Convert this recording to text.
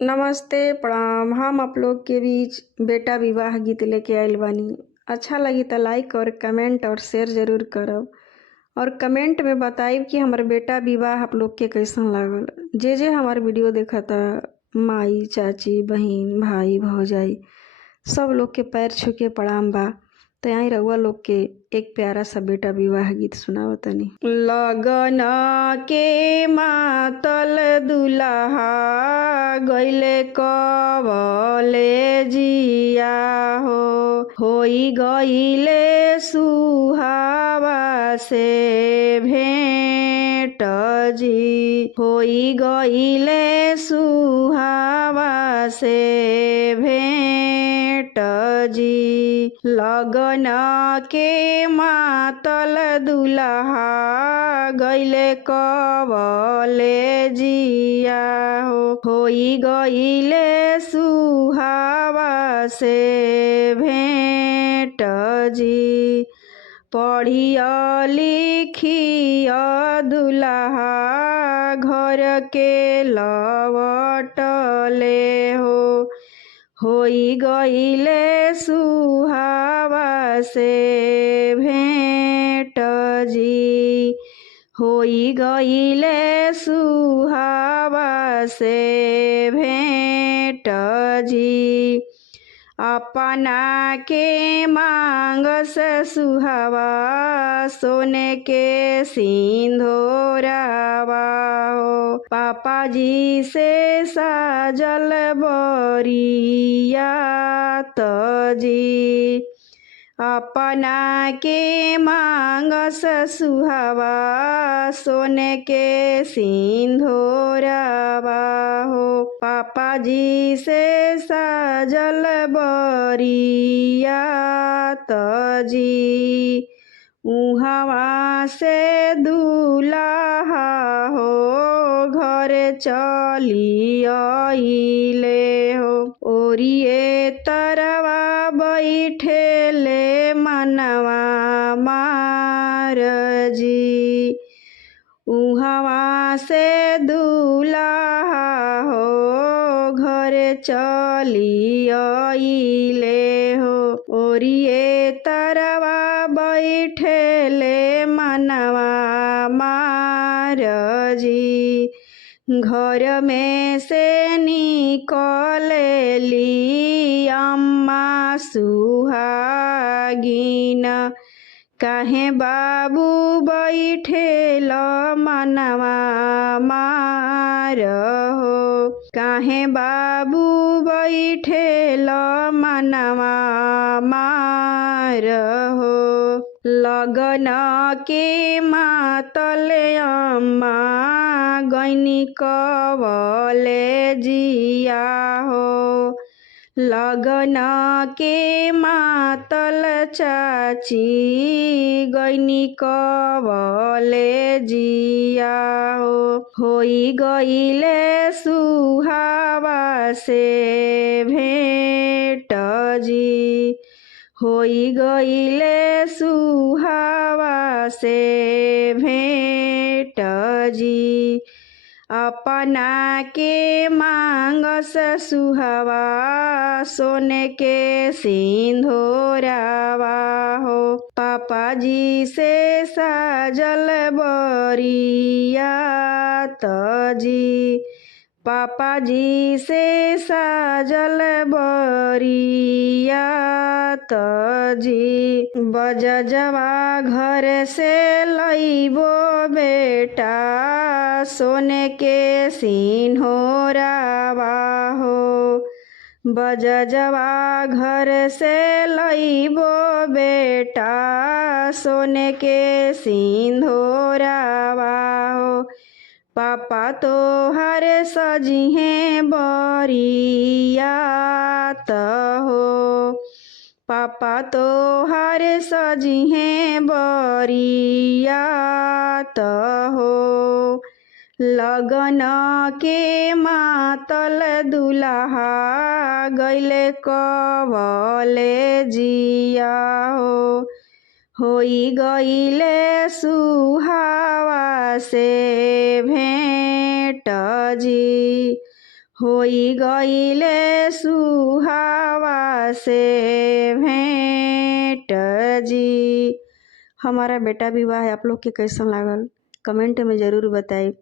नमस्ते, प्रणाम। हम आप लोग के बीच बेटा विवाह गीत लेके आइल बानी। अच्छा लगी तो लाइक और कमेंट और शेयर जरूर करब और कमेंट में बताइब कि हमार बेटा विवाह आप लोग के कैसन लागल। जे हमार वीडियो देखता, माई, चाची, बहिन, भाई, भौजाई, सब लोग के पैर छू के प्रणाम बा। तो यहाँ रउआ लोग के एक प्यारा सा बेटा विवाह गीत सुनावतनी। लगन के मातल दुल्हा गइले कवले जिया होई गइले सुहावा से भेंट जी, होई गइले सुहावा से भेंट जी। लगन के मातल दुल्हा गइले कवले जिया होई गइले सुहावा से भेंट जी। पढ़िया लिखिया दुल्हा घर के लवटले होई गइले सुहावा से भेंट जी। होई गइले सुहावा से भेंट जी। अपना के मांग से सुहावा सोने के सिंधोरावा पापा जी से साजल बरियात जी। अपना के मांग से सुहावा सोने के सिंधोरावा पापा जी से साजल बरियात जी। उहवा से दूल्हा घर चली आइले ओरिए तरवा बैठेले मनवा मार जी। उहवा से दूल्हा घर चली आइले ओरिए तरवा बैठेले मनवा मार जी। घर में से निकलेली अम्मा सुहागिन काहे बाबू बैठेल मनवा मार काहे बाबू बैठेल मनवा मार लगन के मातल अम्मा गइनी कवले जिया लगन के मातल चाची गइनी कवले जिया होई गइले सुहावा से भेंट जी। होई गइले सुहावा से भेंट जी। अपना के मांग से सुहावा सोने के सिंधोरावा पापा जी से साजल बरियात जी। पापा जी से साजल बरियात जी। बजजवा घर से लइबो बेटा सोने के सिंहोरावा बजजवा घर से लइबो बेटा सोने के सिंधोरावा पापा तो हर सजिहे बरियात पापा तो हर सजिहे बरियात लगन के मातल दुल्हा गइले कवले जिया होई गइले सुहावा से भेंट जी। होई गईले सुहावा से भेंट जी। हमारा बेटा विवाह आप लोग के कैसन लागल कमेंट में ज़रूर बताइए।